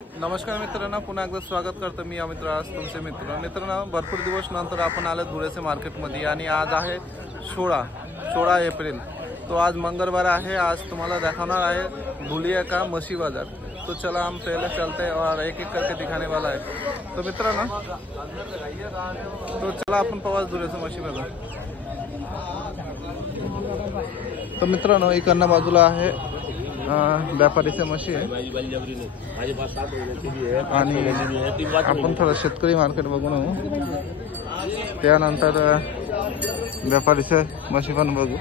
नमस्कार मित्रांनो, पुन्हा एकदा स्वागत करतो मी अमित राज तुमचे मित्रांनो भरपूर दिवस नंतर आपण आलो धुळ्याचे मार्केटमध्ये आणि आज आहे 16 एप्रिल। तो आज मंगळवार आहे। आज तुम्हाला दाखवणार आहे धुलिया का मछली बाजार। तो चला हम पहले चलते हैं और एक एक करके दिखाने वाला है। तो मित्रांनो, तो चला आपण पाहू धुळ्याचा मछली बाजार। तो मित्रांनो, इकडनं बाजूला आहे व्यापारीचे मशी आहे आणि आपण थोडं शेतकरी मार्केट बघून येऊ, त्यानंतर व्यापारीचे मशी पण बघू।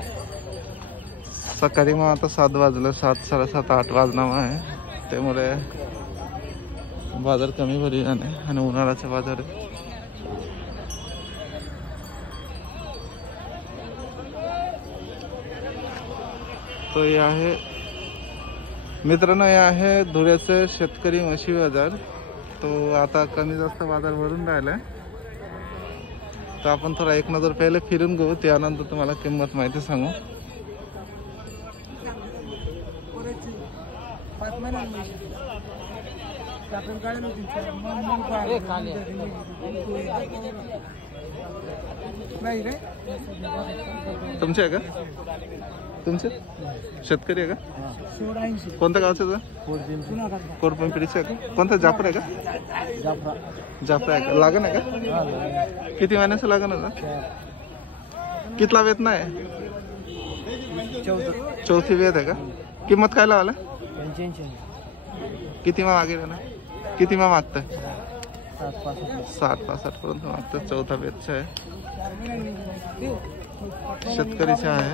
सकाळी मग आता 7 वाजले, 7 साडेसात 8 वाजणार आहे, त्यामुळे बाजार कमी भरी आणि उन्हाळ्याचा बाजार आहे। तो ये आहे मित्रांनो, हे आहे धुळ्याचे शेतकरी मच्छी बाजार। तो आता कमी जास्त बाजार भरून राहिलाय, तर आपण थोडा एक नजर पहिले फिरून घेऊ, त्यानंतर तुम्हाला किंमत माहिती सांगू। तुमचे आहे का? तुमचे शेतकरी आहे का? कोणत्या गावचे? कोरपंपिडीचे आहे का? कोणता जाफर आहे का? जाफर आहे का? लागण आहे का? किती महिन्याचं लागण आहे? कितला वेत नाही? चौथी वेत आहे का? किंमत काय लावला? किती मागे ना? किती मागताय? 60-65 पर्यंत मागतं। चौथा वेतचा आहे, शेतकरीचा आहे।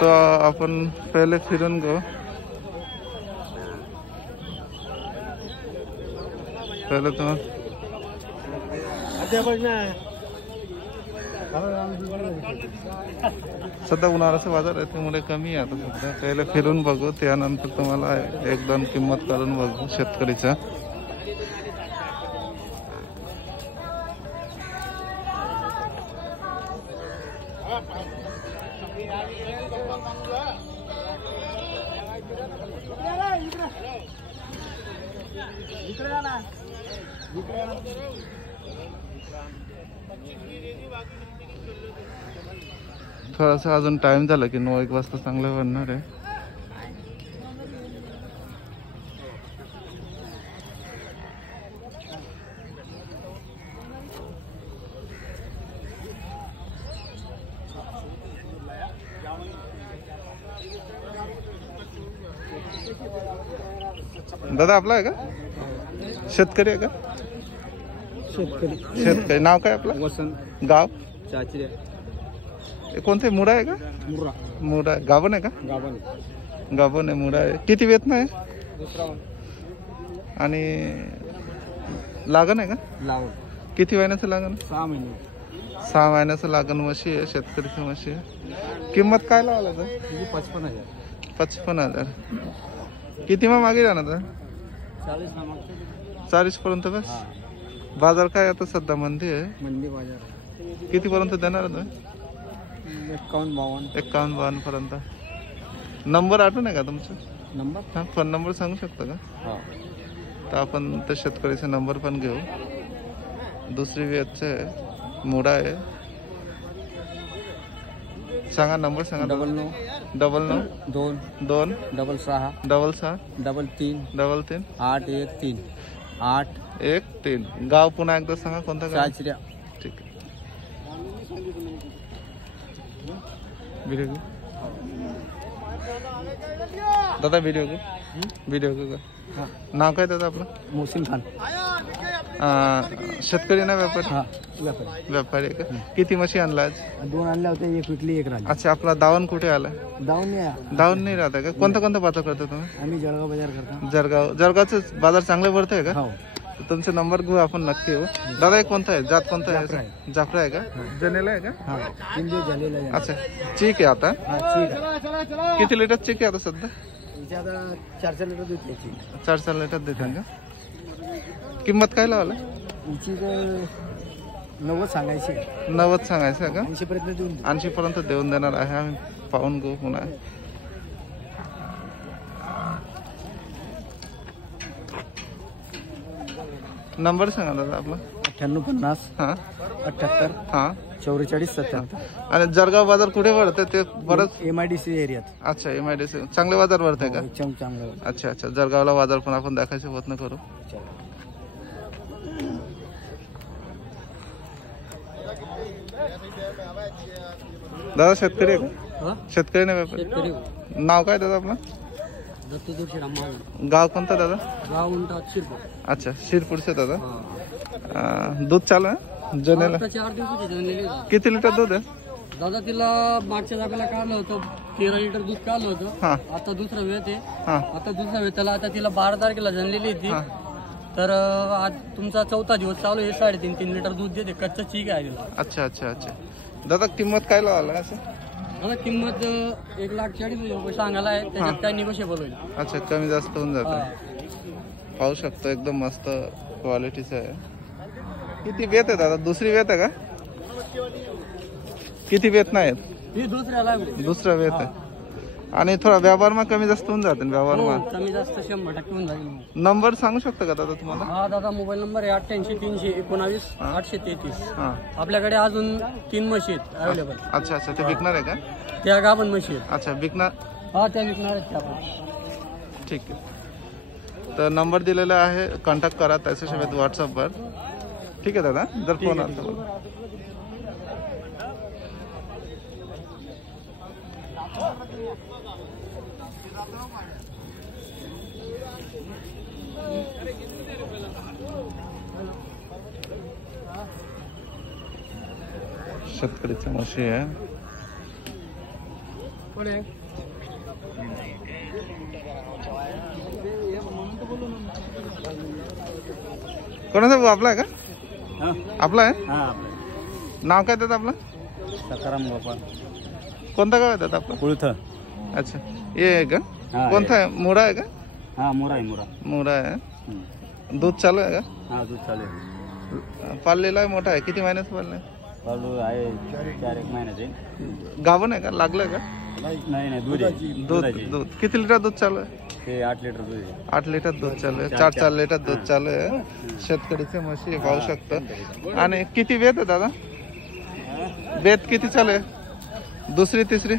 तो आपण पहिले फिरून घेऊ। पहिले तो सध्या उन्हाळ्याचा बाजार आहे, त्यामुळे कमी आहे आता सध्या। पहिले फिरून बघू, त्यानंतर तुम्हाला एक दोन किंमत काढून बघू शेतकरीचा। थोडासा अजून टाइम झाला की 9-1 वाजता चांगलं बनणार आहे। दादा आपला आहे का? शेतकरी आहे का? शेतकरी नाव काय आपलं? वसंत। गाव? चाचरे। कोणते? मुडा आहे का? मुडा गाभण आहे का? गाभण आहे, मुडा आहे। किती वेत नाही? आणि लागण आहे का? किती महिन्याचं लागण? 6 महिने। 6 महिन्याचं लागण मशी आहे, शेतकरीची मशी आहे। किंमत काय लावला तर? 55,000। किती मग मागे जाणार? 40 पर्यंत बस। बाजार काय आता सध्या मंदी आहे? मंदी बाजार। किती पर्यंत देणार तुम्ही? 51-52 पर्यंत। नंबर आठवण आहे का तुमचा? नंबर? हा, फोन नंबर सांगू शकता का? तर आपण त्या शेतकरीचा नंबर पण घेऊ। दुसरी वेतचे मुडा आहे, सांगा नंबर सांगा। 99 2 2 6 6 3 3 8 1 3 8 1 3। गाव पुन्हा एकदा सांगा, कोणता गाव? चाचऱ्या। ठीक आहे। व्हिडिओ दादा, व्हिडिओ का? नाव काय दादा आपलं? मोहसिन खान। शेतकरी ना व्यापारी? व्यापारी आहे का? किती म्हशी आणला आज? 2 आणल्या होत्या, एक विकली, एक राहिली। अच्छा, आपला दावण कुठे आला? दावण नाही राहता का? कोणता बाजार करता तुम्ही? आम्ही जळगाव बाजार करतो। जळगावचे बाजार चांगले भरते का? हो। तुमचा नंबर घेऊ आपण नक्की हो। दादा, एक कोणता आहे? जात कोणता आहे? जाफरा आहे का? जनेला आहे का? अच्छा, ठीक आहे। आता किती लिटर चीक आहे आता सध्या? 4 लिटर दूध द्यायची। 4 लिटर देते का? किंमत काय लावला? 90 सांगायची। 90 सांगायचं का? 80 पर्यंत देऊन देणार आहे आम्ही। पाहून घेऊ पुन्हा. नंबर सांगा दादा आपला. 9850 हां 78 हां 44 77. आणि जळगाव बाजार कुठे भरते ते बरंच? MIDC एरियात. अच्छा MIDC चांगले बाजार भरते का? चांगलं. अच्छा अच्छा जळगावला बाजार पण आपण दाखवायचे प्रयत्न करू. दादा शेतकरी आहे का? शेतकरी नाही व्यापारी. नाव काय दादा आपलं? गाव कोणतं दादा? अच्छा शिरपूरचे दादा. दूध चालू आहे जनेला? 4 दिवसाची. किती लिटर दूध आहे दादा? तिला मागच्या जागेला काढलं होतं 13 लिटर दूध काढलं होतं. हां आता दुसरा वेळ आहे. हां आता दुसरा वेळ त्याला आता तिला 12 तारखेला जनलेली होती. तर आज तुमचा 4था दिवस चालू आहे. 3.5 लिटर दूध देते. कच्चं चीक आहे तिला. अच्छा अच्छा अच्छा दादा किंमत काय लावला असं? दादा किंमत 1,40,000 रुपये सांगायला आहे. त्याच्यात काय निगोशिएबल होईल. अच्छा कमी जास्त होऊन जातं. पाहू शकतो एकदम मस्त क्वालिटीचं आहे. किती वेत आहे दादा? दुसरी वेत आहे का? किती वेत नाहीत? ही दुसऱ्याला दुसरा वेत आहे. आणि थोडा व्यवहारमा कमी जास्त होऊन जाते व्यवहारमा. कमी जास्त 100% होऊन जाईल. नंबर सांगू शकता का दादा तुम्हाला? हा दादा मोबाईल नंबर आहे 88 319 833. हां आपल्याकडे अजून 3 म्हशी आहेत अवेलेबल. अच्छा अच्छा ते विकणार आहे का? त्या गाभण म्हशी आहेत. अच्छा विकणार. हा त्या विकणार आहेत त्या आपण. ठीक आहे. तर नंबर दिलेला आहे कॉन्टॅक्ट करा त्याच्यासोबत व्हॉट्सअपवर. ठीक आहे दादा जर फोन आला तर. शेतकरीची म्हशी आहे. कोणाचा भाऊ आपला आहे का? आपला आहे. नाव काय त्यात आपलं? सकाराम गोपाल. कोणता गाव आहे त्यात आपलं? कुळथ. अच्छा ये आहे का? कोणता आहे? मुरा आहे का? हा मुरा आहे. मुरा आहे. दूध चालू आहे का? हा दूध चालू आहे. पाळलेला आहे मोठा आहे. किती महिन्यात पाळलाय? चालू आहे 4-1 महिन्याचे. गाभण आहे का? लागलंय का? नाही दूध दूध किती लिटर दूध चालू आहे? ते 8 लिटर दूध आहे. 8 लिटर दूध चालू आहे. 4 लिटर दूध चालू आहे. शेतकरीचे म्हशी पाहू शकतो. आणि किती वेत आहे दादा? वेत किती चालू आहे? दुसरी तिसरी?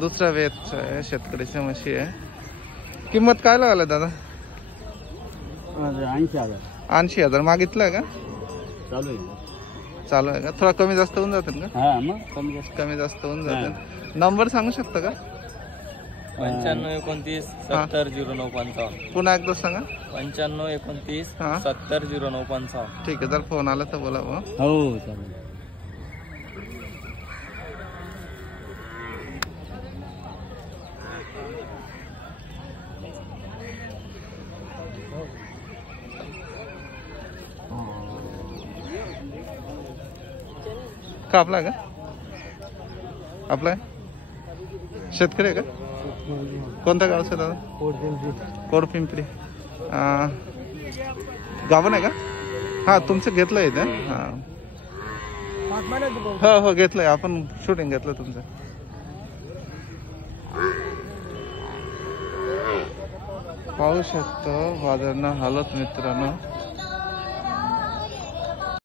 दुसरा वेत आहे. शेतकरीचे म्हशी आहे. किंमत काय लावला दादा? 80,000 मागितलं का? चालू आहे का? थोडा कमी जास्त होऊन जातील का? कमी जास्त होऊन जातील. नंबर सांगू शकता का? 95 29 70 09 55. पुन्हा एकदा सांगा. 95 29 70 09 55. ठीक आहे जर फोन आला तर बोला. हो चालेल. का आपला आहे का? आपला आहे? शेतकरी आहे का? कोणत्या गावचं दादा? कोडपिंपरी. गाभण आहे का? हा तुमचं घेतलंय इथे. हा हो घेतलंय आपण शूटिंग घेतलं तुमचं. पाहू शकतो बाजारनं हालत मित्रांनो.